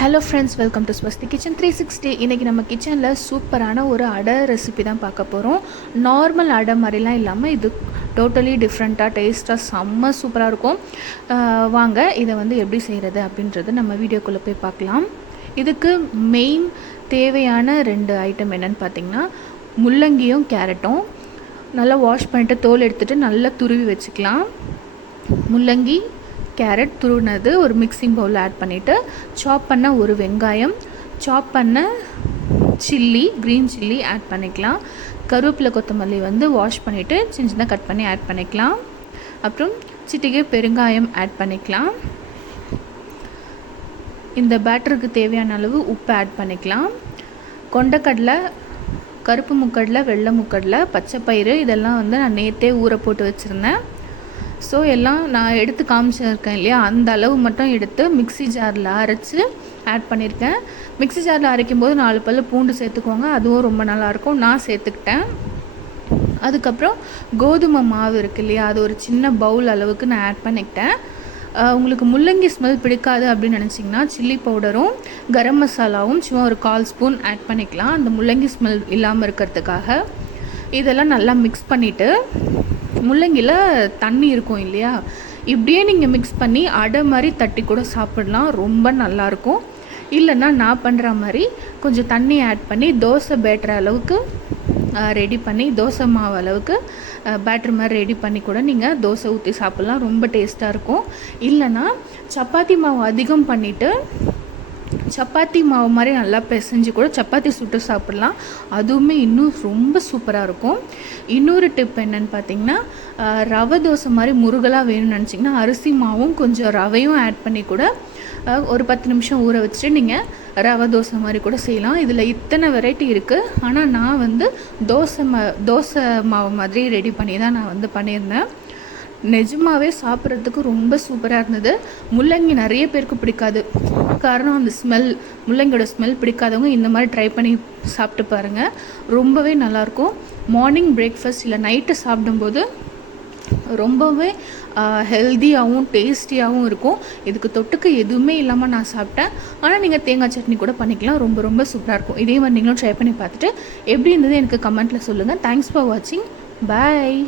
Hello friends, welcome to Swasti kitchen 360. இன்றைக்கி நம்ம கிச்சனில் சூப்பரான ஒரு அடை ரெசிபி தான் பார்க்க போகிறோம். நார்மல் அடை மாதிரிலாம் இல்லாமல் இது டோட்டலி டிஃப்ரெண்ட்டாக டேஸ்ட்டாக செம்ம சூப்பராக இருக்கும். வாங்க இதை எப்படி செய்கிறது அப்படின்றது நம்ம வீடியோக்குள்ளே போய் பார்க்கலாம். இதுக்கு மெயின் தேவையான 2 ஐட்டம் என்னென்னு பார்த்திங்கன்னா, முள்ளங்கியும் கேரட்டும் நல்லா வாஷ் பண்ணிவிட்டு தோல் எடுத்துகிட்டு நல்லா துருவி வச்சுக்கலாம். முள்ளங்கி கேரட் துருவினது ஒரு மிக்சிங் பவுலில் ஆட் பண்ணிவிட்டு, சாப் பண்ண ஒரு வெங்காயம், சாப் பண்ண சில்லி, க்ரீன் சில்லி ஆட் பண்ணிக்கலாம். கருவேப்பிலை கொத்தமல்லி வாஷ் பண்ணிவிட்டு சின்ன சின்ன கட் பண்ணி ஆட் பண்ணிக்கலாம். அப்புறம் சிட்டிகை பெருங்காயம் ஆட் பண்ணிக்கலாம். இந்த பேட்டருக்கு தேவையான அளவு உப்பு ஆட் பண்ணிக்கலாம். கொண்டக்கடலை, கருப்பு முக்கடலை, வெள்ளை முக்கடலை, பச்சை பயிறு இதெல்லாம் நான் நேற்றே ஊற போட்டு வச்சுருந்தேன். ஸோ எல்லாம் நான் எடுத்து காமிச்சிருக்கேன் இல்லையா, அந்த அளவு மட்டும் எடுத்து மிக்ஸி ஜாரில் அரைச்சி ஆட் பண்ணியிருக்கேன். மிக்ஸி ஜாரில் அரைக்கும் போது 4 பல் பூண்டு சேர்த்துக்கோங்க, அதுவும் ரொம்ப நல்லாயிருக்கும். நான் சேர்த்துக்கிட்டேன். அதுக்கப்புறம் கோதுமை மாவு இருக்குது இல்லையா, அது ஒரு சின்ன பவுல் அளவுக்கு நான் ஆட் பண்ணிக்கிட்டேன். உங்களுக்கு முள்ளங்கி ஸ்மெல் பிடிக்காது அப்படின்னு நினச்சிங்கன்னா சில்லி பவுடரும் கரம் மசாலாவும் சும்மா ஒரு 1/4 ஸ்பூன் ஆட் பண்ணிக்கலாம், அந்த முள்ளங்கி ஸ்மெல் இல்லாமல் இருக்கிறதுக்காக. இதெல்லாம் நல்லா மிக்ஸ் பண்ணிவிட்டு, முள்ளங்கியில் தண்ணி இருக்கும் இல்லையா, இப்படியே நீங்கள் மிக்ஸ் பண்ணி அடை மாதிரி தட்டி கூட சாப்பிடலாம், ரொம்ப நல்லாயிருக்கும். இல்லைன்னா நான் பண்ணுற மாதிரி கொஞ்சம் தண்ணி ஆட் பண்ணி தோசை பேட்டர் அளவுக்கு ரெடி பண்ணி, தோசை மாவு அளவுக்கு பேட்டர் மாதிரி ரெடி பண்ணி கூட நீங்கள் தோசை ஊற்றி சாப்பிட்லாம், ரொம்ப டேஸ்ட்டாக இருக்கும். இல்லைன்னா சப்பாத்தி மாவு அதிகம் பண்ணிவிட்டு சப்பாத்தி மாவு மாதிரி நல்லா பிசைஞ்சு கூட சப்பாத்தி சுட்டு சாப்பிட்லாம், அதுவுமே இன்னும் ரொம்ப சூப்பராக இருக்கும். இன்னொரு டிப் என்னென்னு பார்த்தீங்கன்னா, ரவை தோசை மாதிரி முருகலாக வேணும்னு நினச்சிங்கன்னா அரிசி மாவும் கொஞ்சம் ரவையும் ஆட் பண்ணி கூட ஒரு 10 நிமிஷம் ஊற வச்சுட்டு நீங்கள் ரவை தோசை மாதிரி கூட செய்யலாம். இதில் இத்தனை வெரைட்டி இருக்குது. ஆனால் நான் தோசை மாவு மாதிரி ரெடி பண்ணி தான் நான் பண்ணியிருந்தேன். நிஜமாகவே சாப்பிட்றதுக்கு ரொம்ப சூப்பராக இருந்தது. முள்ளங்கி நிறைய பேருக்கு பிடிக்காது, காரணம் அந்த ஸ்மெல், முள்ளங்கியோட ஸ்மெல் பிடிக்காதவங்க இந்த மாதிரி ட்ரை பண்ணி சாப்பிட்டு பாருங்கள், ரொம்பவே நல்லாயிருக்கும். மார்னிங் பிரேக்ஃபாஸ்ட் இல்லை நைட்டு சாப்பிடும்போது ரொம்பவே ஹெல்த்தியாகவும் டேஸ்டியாகவும் இருக்கும். இதுக்கு தொட்டுக்க எதுவுமே இல்லாமல் நான் சாப்பிட்டேன். ஆனால் நீங்கள் தேங்காய் சட்னி கூட பண்ணிக்கலாம், ரொம்ப ரொம்ப சூப்பராக இருக்கும். இதே மாதிரி நீங்களும் ட்ரை பண்ணி பார்த்துட்டு எப்படி இருந்தது எனக்கு கமெண்ட்டில் சொல்லுங்கள். தேங்க்ஸ் ஃபார் வாட்சிங். பாய்.